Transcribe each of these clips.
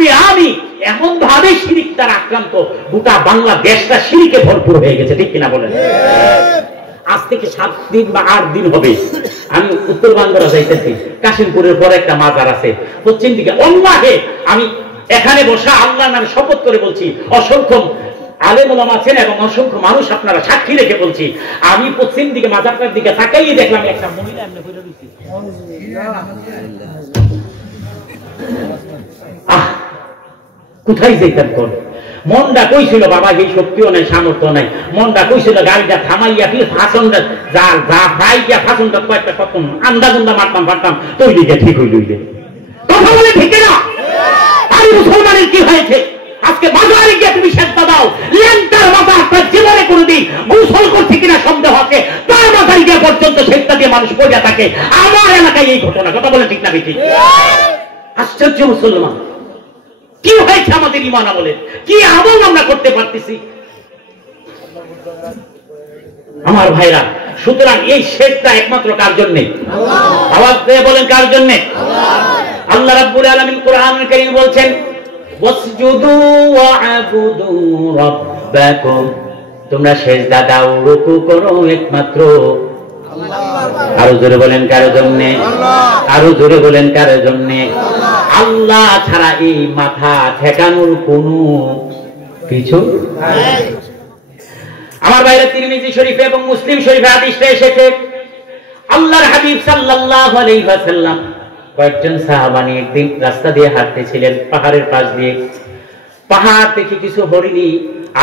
আপনি আমি এমন ভাবে শিরিক তার আক্রান্ত, গোটা বাংলাদেশটা শিরিকে ভরপুর হয়ে গেছে, ঠিক কিনা বলেন? আজ থেকে 7 দিন বা 8 দিন হবে আমি উত্তর বাংলা যাইতেছি, কাশিমপুরের পরে একটা মাজার আছে পশ্চিম দিকে। অল্লাহে আমি এখানে বসা আল্লাহর নামে শপথ করে বলছি, অসংখ্য আলেম ওলামা আছেন এবং অসংখ্য মানুষ আপনারা সাক্ষী রেখে বলছি, আমি পশ্চিম দিকে মাজারটার দিকে তাকাইয়ে দেখলাম একটা মহিলা এমনি বলে দিচ্ছে। কোথায় যেতাম কোন মনটা কইছিল বাবা এই শক্তিও নাই সামর্থ্য নাই, মনটা কইছিল গাড়িটা থামাইয়া কি ফাঁসনটা যা যা ভাই গিয়া ফাঁসনটা কয়েকটা কত আন্দাজ মারতাম পারতাম তৈরি গিয়ে ঠিক হইল। কথা বলে ঠিক না? আর মুসলমানের কি হয়েছে? আজকে বাজারে গিয়ে তুমি সেজদা দাও, লেন্টার মাথা আপনার জীবনে কোনোদিন গোসল করছে কিনা সন্দেহ আছে, তার মাথায় গিয়ে পর্যন্ত সেজদা দিয়ে মানুষ পড়ে থাকে। আমার এলাকায় এই ঘটনা, কথা বলে ঠিক না বেশি? আশ্চর্য মুসলমান, কি হয়েছে আমাদের ঈমান আমলে? কি আমল আমরা করতে পারতেছি আমার ভাইরা? সুতরাং এই সেজদা একমাত্র কার জন্য? আওয়াজ দিয়ে বলেন কার জন্য? আল্লাহ রাব্বুল আলামিন কোরআনুল কারীম বলছেন ওয়াসজুদু ওয়া'বুদু রাব্বাকুম, তোমরা সেজদা দাও, রুকু করো একমাত্র আল্লাহ। আরো জোরে বলেন কার জন্য? আরো জোরে বলেন কার জন্য? আল্লাহ ছাড়া এই মাথা ঠেকানোর কোনো কিছু নাই। আমার বাইরে তিরমিজি শরীফে এবং মুসলিম শরীফে হাদিসটা এসেছে, আল্লাহর হাবিব সাল্লাল্লাহু আলাইহি ওয়াসাল্লাম কয়েকজন সাহাবা নিয়ে একদিন রাস্তা দিয়ে হাঁটতেছিলেন, পাহাড়ের পাশ দিয়ে। পাহাড় থেকে কিছু হরিণী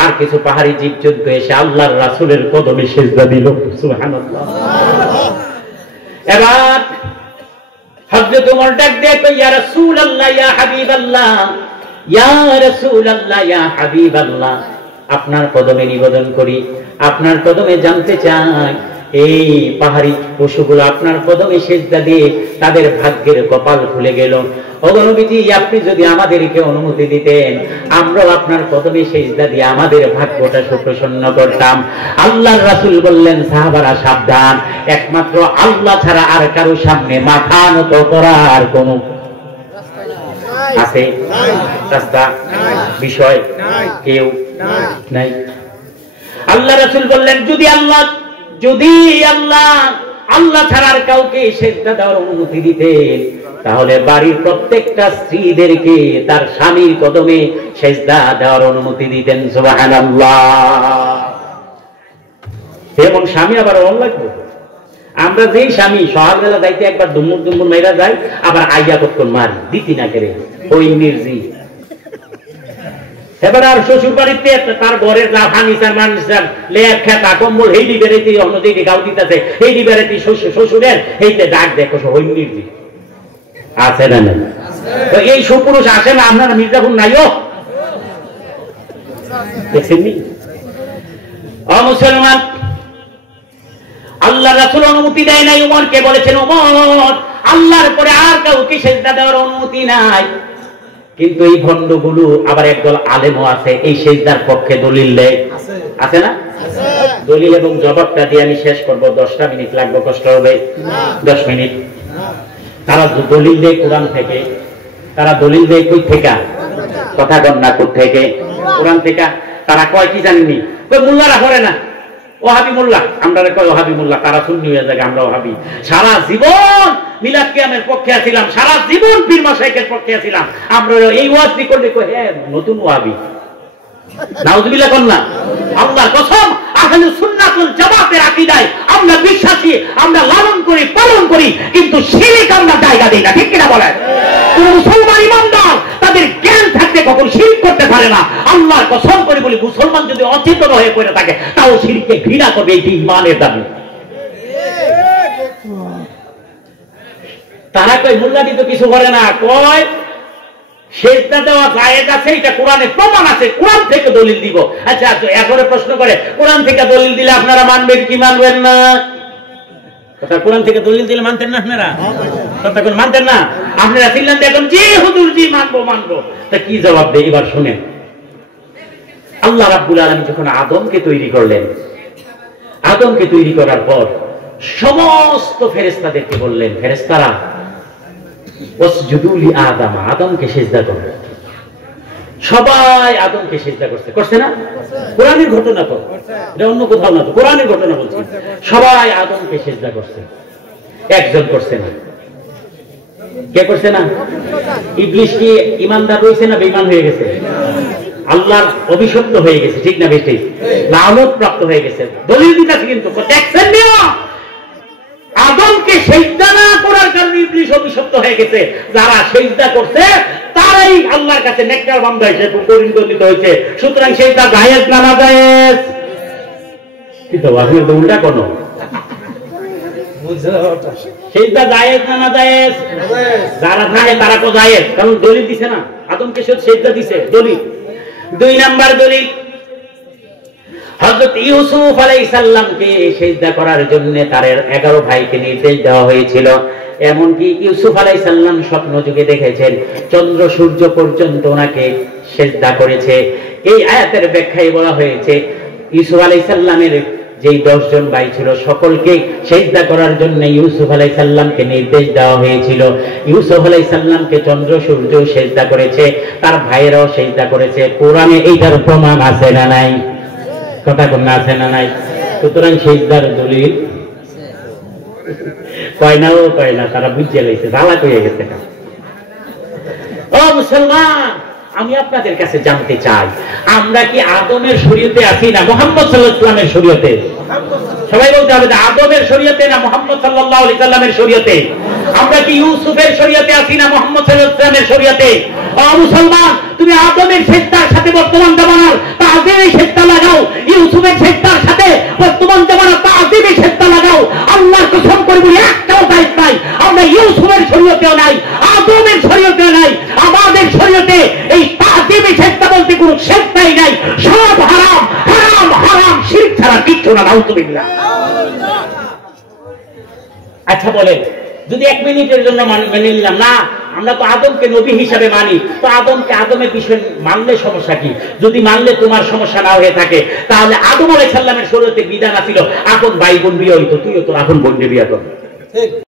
আর কিছু পাহাড়ি জীবজন্তু এসে আল্লাহর রাসূলের কদমে সিজদা দিল। সুবহানাল্লাহ। এবার হযরত ওমর ডাক দিয়ে কই, ইয়া রাসূলুল্লাহ, ইয়া হাবিবাল্লাহ, ইয়া রাসূলুল্লাহ, ইয়া হাবিবাল্লাহ, আপনার কদমে নিবেদন করি, আপনার কদমে জানতে চাই এই পাহাড়ি পশুগুলো আপনার কদমে সিজদা দিয়ে তাদের ভাগ্যের কপাল খুলে গেল। ওগো নবীজি, আপনি যদি আমাদেরকে অনুমতি দিতেন আমরাও আপনার কদমে সিজদা দিয়ে আমাদের ভাগ্যটা সুপ্রসন্ন করতাম। আল্লাহর রাসূল বললেন, সাহাবারা সাবধান, একমাত্র আল্লাহ ছাড়া আর কারো সামনে মাথা নত করার কোনো আছে? রাস্তা, বিষয়, কেউ নাই। আল্লাহ রাসূল বললেন, যদি আল্লাহ আল্লাহ ছাড়ার কাউকে সিজদা দেওয়ার অনুমতি দিতেন তাহলে বাড়ির প্রত্যেকটা স্ত্রীদেরকে তার স্বামীর কদমে সিজদা দেওয়ার অনুমতি দিতেন। সুবহানাল্লাহ। এমন স্বামী আবার অন লাগবে? আমরা যেই স্বামী সকালবেলা যাইতে একবার দুমুর দুমুর মেয়েরা যায়, আবার আইয়া কতক্ষণ মারি দিতি না করে ওই নির্জি। এবার আর শ্বশুর বাড়িতে তার ঘরের যা ফার্নিচার মার্নিচার লেপ খেতা কম্বল হেইডি বেড়াইতে অন্যদিকে গাও দিতেছে, হেইডি বেড়াইতে শ্বশুরের হেইতে ডাক দেখো ওই নির্জি আছে না? না। তো এই সুপুরুষ আসে না? আপনার মির্জাপুর নাইও দেখছেননি? মুসলমান, আল্লাহ রাসূল অনুমতি দেয় নাই ওমরকে, বলেছেন ওমর আল্লাহর পরে আর কাউকে সিজদা দেওয়ার অনুমতি নাই। কিন্তু এই ভণ্ডগুলো আবার একদল আলেমও আছে এই সিজদার পক্ষে দলিল দেয়, আছে না? দলিল এবং জবাবটা দিয়ে আমি শেষ করব, 10টা মিনিট লাগবে, কষ্ট হবে 10 মিনিট। তারা দলিল দেয় কোরআন থেকে। তারা দলিল দেয় কই থেকে? কথা কন না, কোথা থেকে? কোরআন থেকে। তারা কয় কি জানেননি? কই মোল্লারা করে না, ওহাবি মোল্লা, আমরা কই ওহাবি মোল্লা, তারা সুন্নি হয়ে যায়, আমরা ওহাবি। সারা জীবন মিলাদ কিয়ামের পক্ষে আছিলাম, সারা জীবন পীর মাশায়েখের পক্ষে আছিলাম, আমরা এই ওয়াজ করলে কই হ্যাঁ নতুন ওহাবি। নাউযুবিল্লাহ কোন না? আল্লাহর কসম, আহলে সুন্নাত ওয়াল জামাতের আকীদায় আমরা বিশ্বাসী, আমরা লালন করি, পালন করি, কিন্তু শিরক আমরা জায়গা দেই না, ঠিক কিনা বলেন? কোন মুসলমান ইমানদার তাদের জ্ঞান থাকতে কখন শিরক করতে পারে না। আল্লাহর কসম করে বলি, মুসলমান যদি অচেতন হয়ে পড়ে থাকে তাও শিরককে ঘৃণা করবে, এটি ঈমানের দাবি। তারা কই মোল্লাদি তো কিছু করে না, কয় সিজদা দেওয়া জায়েজ আছে, এটা কোরআনে প্রমাণ আছে, কোরআন থেকে দলিল দিব। আচ্ছা এরপরে প্রশ্ন করে কোরআন থেকে দলিল দিলে আপনারা মানবেন কি মানবেন না? কথা, কোরআন থেকে দলিল দিলে মানতেন না আপনারা? কথা কোন মানতেন না? আপনারা ছিলেন এখন জি হুজুর জি মানবো মানবো। তা কি জবাব দেয় এবার শুনেন। আল্লাহ রাব্বুল আলামিন যখন আদমকে তৈরি করলেন, আদমকে তৈরি করার পর সমস্ত ফেরেশতাদেরকে বললেন, ফেরেশতারা ওয়াসজুদু লি আদম, আদমকে সিজদা করো। সবাই আদমকে সিজদা করছে, করছে না? কোরআনের ঘটনা তো, এটা অন্য কোথাও না, তো কোরআনের ঘটনা বলছি। সবাই আদমকে সিজদা করছে, একজন করছে না। কে করছে না? ইবলিস কি ইমানদার রয়েছে না বেঈমান হয়ে গেছে? আল্লাহর অভিশপ্ত হয়ে গেছে, ঠিক না বেশি? লানত প্রাপ্ত হয়ে গেছে। দলিল দিতেছে কিন্তু, দেখছেন না আদমকে সিজদা না করার কারণে ইবলিস অভিশপ্ত হয়ে গেছে। যারা সিজদা করছে তারাই আল্লাহর কাছে নেককার বান্দা হিসেবে পরিগণিত হয়েছে। সুতরাং সিজদা জায়েজ না নাজায়েজ? কিন্তু আপনি তো উল্টা কোন সিজদা জায়েজ না নাজায়েজ? যারা জানে তারা তো জায়েজ, কারণ দলিল দিছে না, আদমকে সিজদা দিছে দলিল। 2 নাম্বার দলিল, হযরত ইউসুফ আলাইহিস সালামকে সিজদা করার জন্য তার 11 ভাইকে নির্দেশ দেওয়া হয়েছিল। এমনকি ইউসুফ আলাইহিস সালাম স্বপ্ন যুগে দেখেছেন চন্দ্র সূর্য পর্যন্ত ওনাকে সিজদা করেছে। এই আয়াতের ব্যাখ্যায় বলা হয়েছে ইউসুফ আলাইহিস সালামের যেই 10 জন ভাই ছিল সকলকে সিজদা করার জন্য ইউসুফ আলাইহিস সালামকে নির্দেশ দেওয়া হয়েছিল। ইউসুফ আলাইহিস সালামকে চন্দ্র সূর্য সিজদা করেছে, তার ভাইয়েরাও সিজদা করেছে। কোরআনে এইটার প্রমাণ আছে না নাই? কথা কোন আছে না নাই? সুতরাং সিজদার দলিল কয় না, ও কয় না, তারা বুঝে লাইছে, জ্বালা হয়ে গেছে। ও মুসলমান, আমি আপনাদের কাছে জানতে চাই, আমরা কি আদমের শরীয়তে আছি না মুহাম্মদ সাল্লাল্লাহু আলাইহি ওয়াসাল্লামের শরীয়তে? সবাই বলতে হবে আদমের শরীয়তে না মুহাম্মদ সাল্লাল্লাহু আলাইহি ওয়াসাল্লামের শরীয়তে? আমরা কি ইউসুফের শরীয়তে আছি না মুহাম্মদ সাল্লাল্লাহু আলাইহি ওয়াসাল্লামের শরীয়তে? ও মুসলমান, তুমি আদমের সিজদার সাথে বর্তমান জামানার তাজিমের সিজদা লাগাও, ইউসুফের সিজদার সাথে বর্তমান জামানার তাজিমের সিজদা লাগাও। আল্লাহর কসম করে বলি একটাও জায়েজ নাই। আমরা ইউসুফের শরীয়তেও নাই, আদমের শরীয়তেও নাই। আমাদের শরীয়তে এই তাজিমের সিজদা বলতে কোনো সিজদাই নাই, সব হারাম হারাম হারাম, শিরক ছাড়া কিচ্ছু না। নাউযুবিল্লাহ। আচ্ছা বলেন, যদি 1 মিনিটের জন্য মেনে নিলাম না, আমরা তো আদমকে নবী হিসাবে মানি, তো আদমের বিষয় মানলে সমস্যা কি? যদি মানলে তোমার সমস্যা না হয়ে থাকে, তাহলে আদম আলাইহিস সালামের শরীয়তে বিধান ছিল আপন ভাই বোন বিয়ে হইতো, তুইও তোর আপন বোন বিয়ে কর।